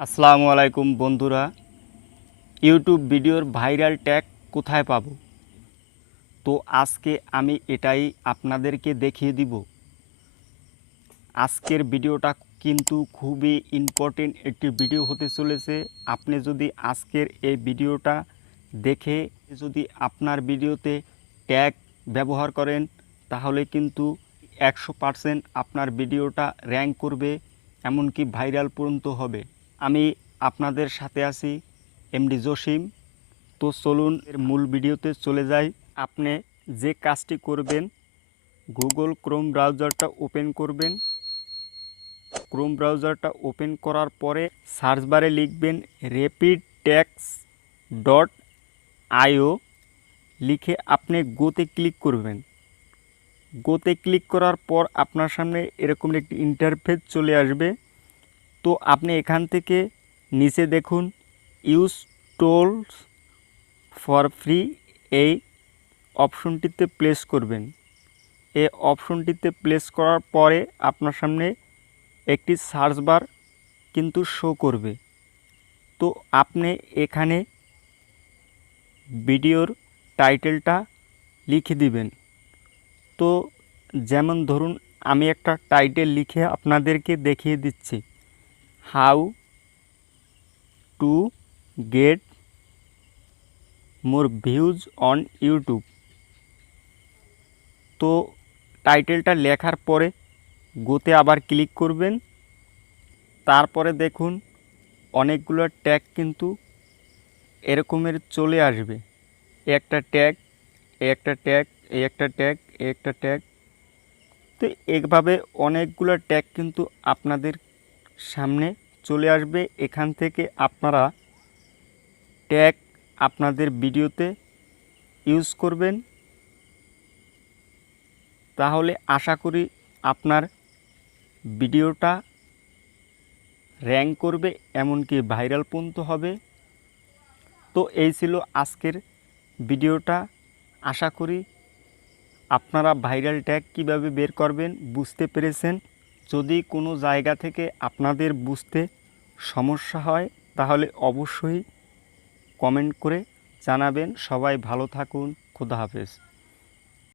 আসসালামু আলাইকুম বন্ধুরা, ইউটিউব ভিডিওর ভাইরাল ট্যাগ কোথায় পাবো? তো আজকে আমি এটাই আপনাদেরকে দেখিয়ে দিব। আজকের ভিডিওটা কিন্তু খুবই ইম্পর্টেন্ট একটি ভিডিও হতে চলেছে। আপনি যদি আজকের এই ভিডিওটা দেখে যদি আপনার ভিডিওতে ট্যাগ ব্যবহার করেন তাহলে কিন্তু 100% আপনার ভিডিওটা র্যাঙ্ক করবে, এমনকি ভাইরাল পর্যন্ত হবে। আমি আপনাদের সাথে আছি এমডি জসিম। তো চলুন এর মূল ভিডিওতে চলে যাই। আপনি যে কাজটি করবেন, গুগল ক্রোম ব্রাউজারটা ওপেন করবেন। ক্রোম ব্রাউজারটা ওপেন করার পরে সার্চ বারে লিখবেন rapidtext.io, লিখে আপনি গোতে ক্লিক করবেন। গোতে ক্লিক করার পর আপনার সামনে এরকম একটি ইন্টারফেস চলে আসবে। তো আপনি এখান থেকে নিচে দেখুন ইউজ টুলস ফর ফ্রি, এই অপশনটিতে প্লেস করবেন। এই অপশনটিতে প্লেস করার পরে আপনার সামনে একটি সার্চ বার কিন্তু শো করবে। তো আপনি এখানে ভিডিওর টাইটেলটা লিখে দিবেন। তো যেমন ধরুন আমি একটা টাইটেল লিখে আপনাদেরকে দেখিয়ে দিচ্ছি, how to get more views on YouTube. তো টাইটেলটা লেখার পরে গোতে আবার ক্লিক করবেন। তারপরে দেখুন অনেকগুলো ট্যাগ কিন্তু এরকমের চলে আসবে। একটা ট্যাগ, একটা ট্যাগ, একটা ট্যাগ, একটা ট্যাগ। তো এইভাবে অনেকগুলো ট্যাগ কিন্তু আপনাদের সামনে চলে আসবে। এখান থেকে আপনারা ট্যাগ আপনাদের ভিডিওতে ইউজ করবেন। তাহলে আশা করি আপনার ভিডিওটা র্যাঙ্ক করবে, এমনকি ভাইরাল পর্যন্ত হবে। তো এই ছিল আজকের ভিডিওটা। আশা করি আপনারা ভাইরাল ট্যাগ কীভাবে বের করবেন বুঝতে পেরেছেন। যদি কোনো জায়গা থেকে আপনাদের বুঝতে সমস্যা হয় তাহলে অবশ্যই কমেন্ট করে জানাবেন। সবাই ভালো থাকুন। খোদা হাফেজ।